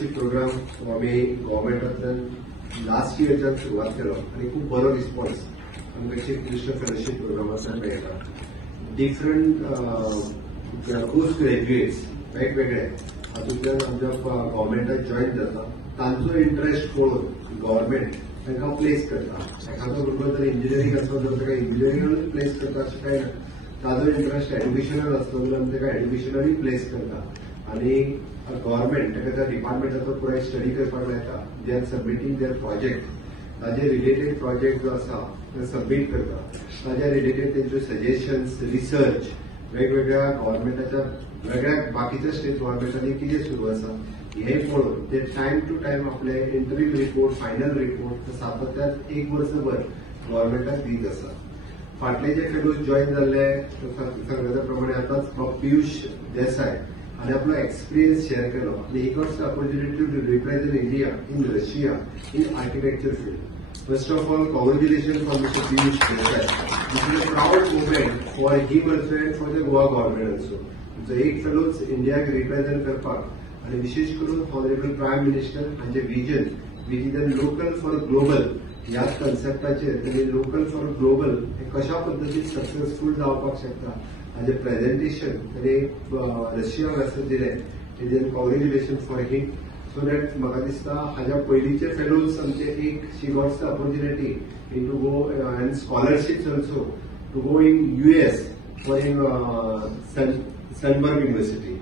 Fellowship programme आम्ही गव्हर्मेंटांतल्यान last इयरच्यान सुरवात केलो आणि खूप बरो रिस्पॉन्स आमकां चीफ मिनिस्टर फेलोशिप प्रोग्रामांतल्यान मेळटा. डिफरंट पोस्ट ग्रॅज्युएट्स वेगवेगळे हातूंतल्यान आमच्या गव्हर्मेंटात जॉईन जाता. तांचो इंटरेस्ट पळोवन गव्हर्मेंट तांकां प्लेस करता. एखादो भुरगो जर इंजिनियरींग आसलो जाल्यार ताका इंजिनियरींगूच प्लेस करता अशें कांय ना. ताजो इंटरेस्ट एड्युकेशनान आसलो जाल्यार आमी ताका एड्युकेशनानूय प्लेस करता. आणि गव्हर्मेंट ताका त्या डिपार्टमेंटाचो पुराय स्टडी करपाक लायता. They are submitting their project. ताजे रिलेटेड प्रोजेक्ट जो आसा तो सबमिट करता. ताज्या रिलेटेड तेंचे सजेशन्स, रिसर्च वेगवेगळ्या गव्हर्मेंटाच्या वेगळ्या बाकीच्या स्टेट गव्हर्मेंटांनी कितें सुरू आसा हे पळोवन ते टायम टू टायम आपले इंटरीम रिपोर्ट, फायनल रिपोर्ट सातत्यान एक वर्सभर गव्हर्मेंटाक दीत आसा. फाटले जे फेलोज जॉईन जाल्ले सांगल्या प्रमाणे आतांच पियुष देसाय आणि आपलो एक्सपिरियन्स शेअर केलो आणि he gots opportunity to represent India in Russia in architecture field. First of all, congratulations for Mr. Piyush Desai. This is a proud moment for him also and for the Goa government also. So, एक fellows इंडियाक represent करपाक आणि विशेष करून honourable prime minister हांचे vision which is local for global ह्या कन्सेप्टाचेर त्यांनी local for global हे कशा पद्दतीन सक्सेसफूल जावपाक शकता हाजे प्रेझेंटेशन त्यांनी रशिया वॅसन दिलें. तेजेन congratulation for him. So that म्हाका दिसता हाज्या पयलींचे फेलोज आमचे एक she gots the opportunity in to go and scholarships also to go in US for in Sunberg university.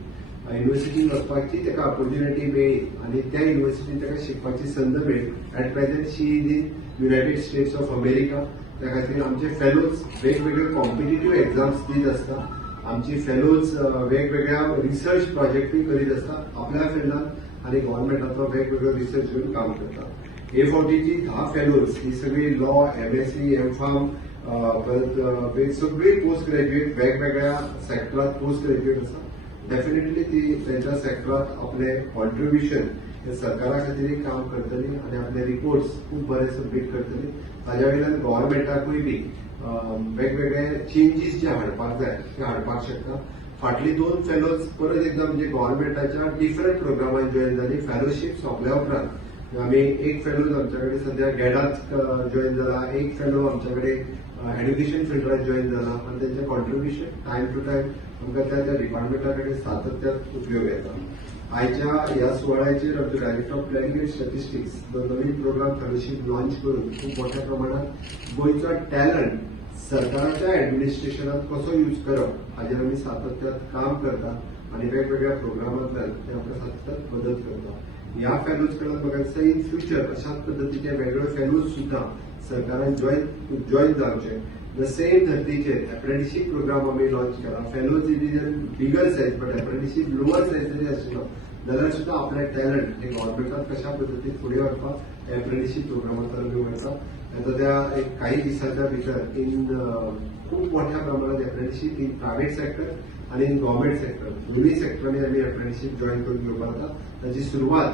युनिव्हर्सिटीन वचपाची ताका ऑपॉर्च्युनिटी मेळ्ळी आणि त्या युनिव्हर्सिटीन ताका शिकपाची संद मेळ्ळी. At present she is in United states of America. त्या खातीर आमचे फेलोज वेगवेगळे कॉम्पिटिटिव्ह एक्झाम्स दीत आसता. आमची फेलोज वेगवेगळ्या रिसर्च प्रोजेक्टूय करीत आसता आपल्या फिल्डात आणि गव्हर्मेंटाचो वेगवेगळो रिसर्च घेऊन काम करता. A40ची 10 फेलोज ही सगळी लॉ, MSc, M.Pharm परत सगळी पोस्ट ग्रॅज्युएट वेगवेगळ्या सेक्टरात पोस्ट ग्रॅज्युएट आसा. डेफिनेटली ती त्यांच्या सेक्टरात आपले कॉन्ट्रिब्युशन हे सरकारा खातीर काम करतली आणि आपले रिपोर्ट्स खूप बरे सबमिट करतली. ताज्या वयल्यान गव्हर्मेंटाकूय बी वेगवेगळे चेंजीस जे हाडपाक जाय ते हाडपाक शकता. फाटली 2 फेलोज परत एकदा म्हणजे गव्हर्मेंटाच्या डिफरंट प्रोग्रामांत जॉईन जाली. फेलोशिप सोंपल्या उपरांत आम्ही एक फेलोज आमच्याकडे सध्या गॅडात जॉईन झाला. एक फेलो आमच्याकडे एड्युकेशन फिल्डात जॉईन झाला आणि त्यांचे कॉन्ट्रिब्युशन टायम टू टायम आमकां त्या डिपार्टमेंटाकडे सातत्यात उपयोग येता. आयच्या ह्या सुवाळ्याचेर आमचे director of planning and statistics जो नवीन प्रोग्राम फेलोशिप लॉन्च करून खूप मोठ्या प्रमाणात गोंयचा टॅलंट सरकाराच्या ऍडमिनिस्ट्रेशनात कसो यूज करप हाजेर आमी सातत्यात काम करता आणि वेगवेगळ्या प्रोग्रामांतल्यान ते आमकां सातत्यात मदत करता. ह्या फेलोज कडल्यान म्हाका दिसता इन फ्युचर अशाच पद्दतीचे वेगळे फेलोज सुद्धा सरकारान जॉईन जावचे. द सेम धर्तीचेर अप्रेंटिसशीप प्रोग्राम आमी लॉन्च केला. Fellows is in bigger size but apprenticeship lower size जरी आशिल्लो जाल्यार सुद्धा आपले टॅलंट हे गव्हर्मेंटात कशा पद्दतीन फुडें व्हरपाक अप्रेंटिसशीप प्रोग्रामांतल्यान आमी वयता. आता त्या एक काही दिवसाच्या भितर इन खूप मोठ्या प्रमाणात अप्रेंटिसशीप इन प्रायव्हेट सेक्टर आणि इन गव्हर्मेंट सेक्टर दोन्ही सेक्टरांनी आम्ही अप्रेंटिसशीप जॉईन करून घेवपाक जाता. त्याची सुरुवात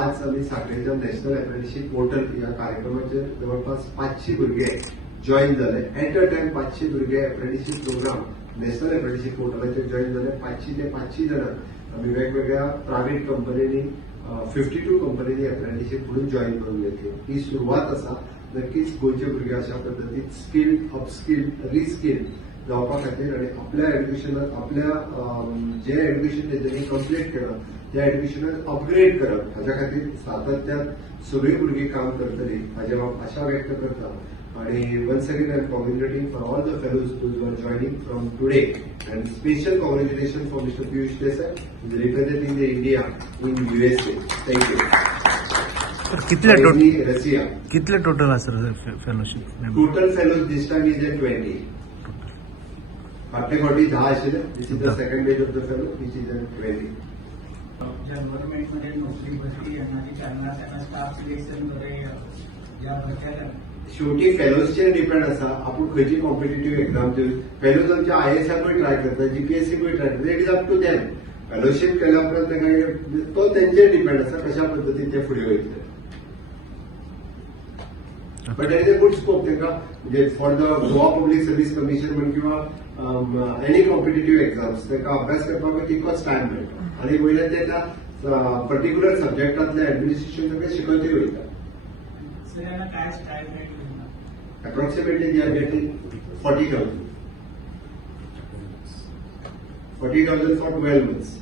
आज आम्ही सांखळेच्या नॅशनल अप्रेंटिसशीप पोर्टल या कार्यक्रमाचेर जवळपास 500 भुरगे जॉईन झाले. एट अ टायम 500 भुरगे अप्रेंटिसशीप प्रोग्राम नॅशनल अप्रेंटिसशीप पोर्टलाचेर जॉईन झाले. 500 ते 500 जणांक आम्ही वेगवेगळ्या प्रायव्हेट कंपनींनी 52 कंपनींनी अप्रेंटिसशीप म्हणून जॉईन करून घेतली. ही सुरुवात आसा. नक्कीच गोंयचे भुरगे अशा पद्दतीन स्कील, अपस्कील, रिस्कील जावपा खातीर आणि आपल्या एड्युकेशनात आपल्या जे एड्युकेशन तेंच्यांनी कंप्लीट केलं त्या एड्युकेशनात अपग्रेड करप हाच्या खातीर सातत्यान सगळीं भुरगीं काम करतली हाची हांव आशा व्यक्त करता. आणि once again I am congratulating for all the fellows who are joining from today and special congratulation for mister Piyush Desai representing the India in USA. Thank you. कितले टोटल आसता फेलोशिप? Total fellows this time is 20. फाटले फावटी 10 आशिल्ले. This is the second batch of the fellow which is 20. ज्या गव्हर्नमेंटमध्ये नोकरी भरती करण्याची त्यांना स्टाफ सिलेक्शन वगैरे ज्या भरत्या शेवटी फेलोजचेर डिपेंड आसा. आपूण खंयची कॉम्पिटिटिव्ह एक्झाम दिवन फेलोज आमच्या ISRूय ट्राय करता, GPSCकूय ट्राय करता. It is up to them. Fellowship केल्या उपरांत तो तेंचेर डिपेंड आसा कशा पद्दतीन ते फुडें वयतले. But there is a good scope तांकां म्हणजे for the Goa public service commission म्हण किंवा एनी कॉम्पिटिटिव्ह एक्झाम्स तांकां अभ्यास करपाक तितकोच टायम मेळटा आणि वयल्यान ते पर्टिक्युलर सब्जेक्टातल्या ऍडमिनिस्ट्रेशन सगळे शिकवते वयता. सर यांना काय स्टाईल रेट देणार? Approximately they are getting 40,000. 40,000 for 12 months.